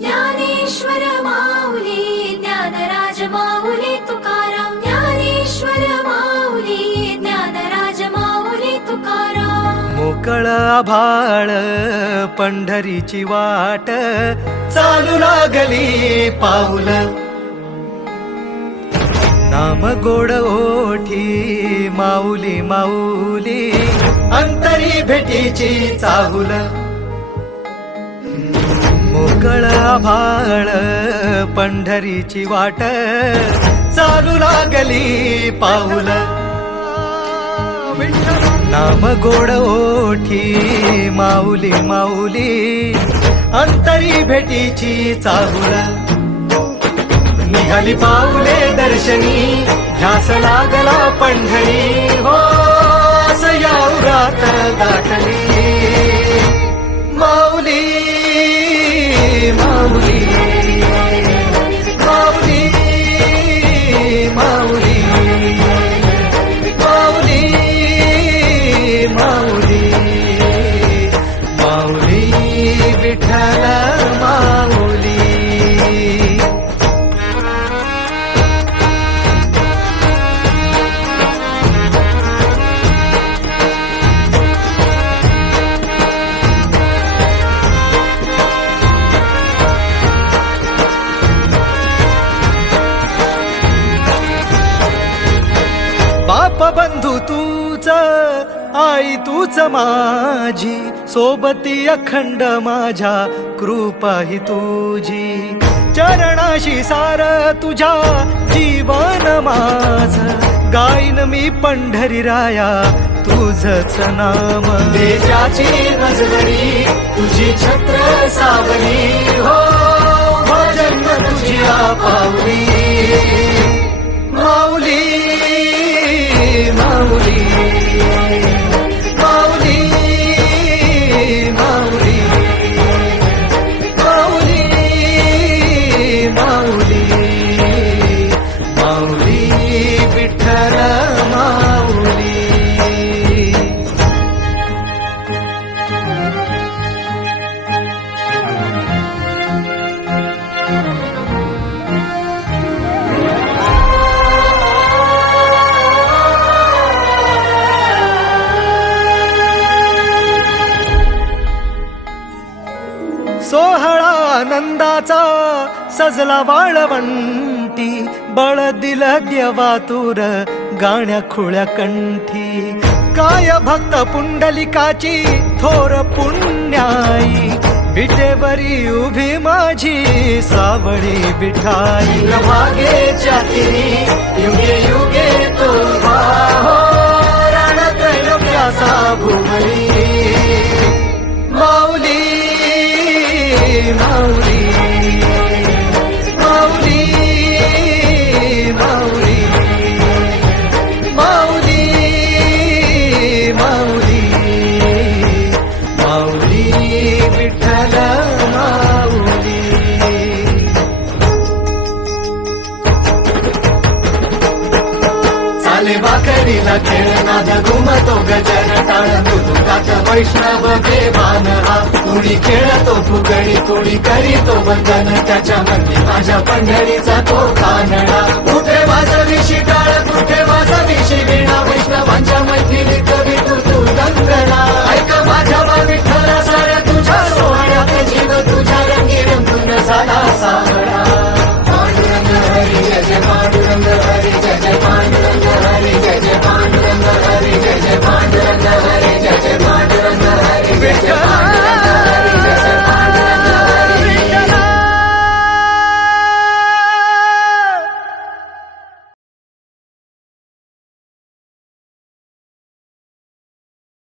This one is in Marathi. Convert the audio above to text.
ज्ञानेश्वर माऊली ज्ञानराज माऊली तुकाराम ज्ञानेश्वर माऊली ज्ञानराज माऊली तुकाराम मोकळ आभाळ पंढरीची वाट चालू लागली पाऊल नाम गोड ओठी माऊली माऊली अंतरी भेटीची चाहुल मोकळ आभाळ पंढरीची वाट चालू लागली पाऊल नाम गोड ओठी माऊली माऊली अंतरी भेटीची चाहुल निघाली पाऊले दर्शनी ध्यास लागला पंढरी हो सयाउरात दाटली माऊली माऊली माऊली माऊली माऊली माऊली माऊली विठ्ठल माऊली बाप बंधू तूच आई तूच माझी सोबती अखंड माझ्या कृपा ही तुझी चरणाशी सार तुझ्या जीवन माझ गाईन मी पंढरी राया तुझच नाम देशाची मजवरी तुझी छत्र सावली हो भजन तुझी पावली माऊली माऊली माऊली माऊली माऊली माऊली माऊली विठ्ठल माऊली सोहळा आनंदाचा सजला वाळवंटी बळ दिल देवातुर गाण्या खुळ्या कंठी काय भक्त पुंडलिकाची थोर पुण्याई विटेवरी उभी माझी सावळी विठाई भागेच्या तिरी युगे युगे तो हो रणत्रैलोक्याचा भुवरी माऊली माऊली माऊली माऊली माऊली माऊली माऊली विठ्ठल माऊली चाले वाकडीला खेळनाद घुमतो गजर टाळ मृदुंगात वैष्णव देवान हा कुणी खेळतो फुगडी कुणी करीतो वंदन त्याच्या मनी माझ्या पंढरीचा तो कानडा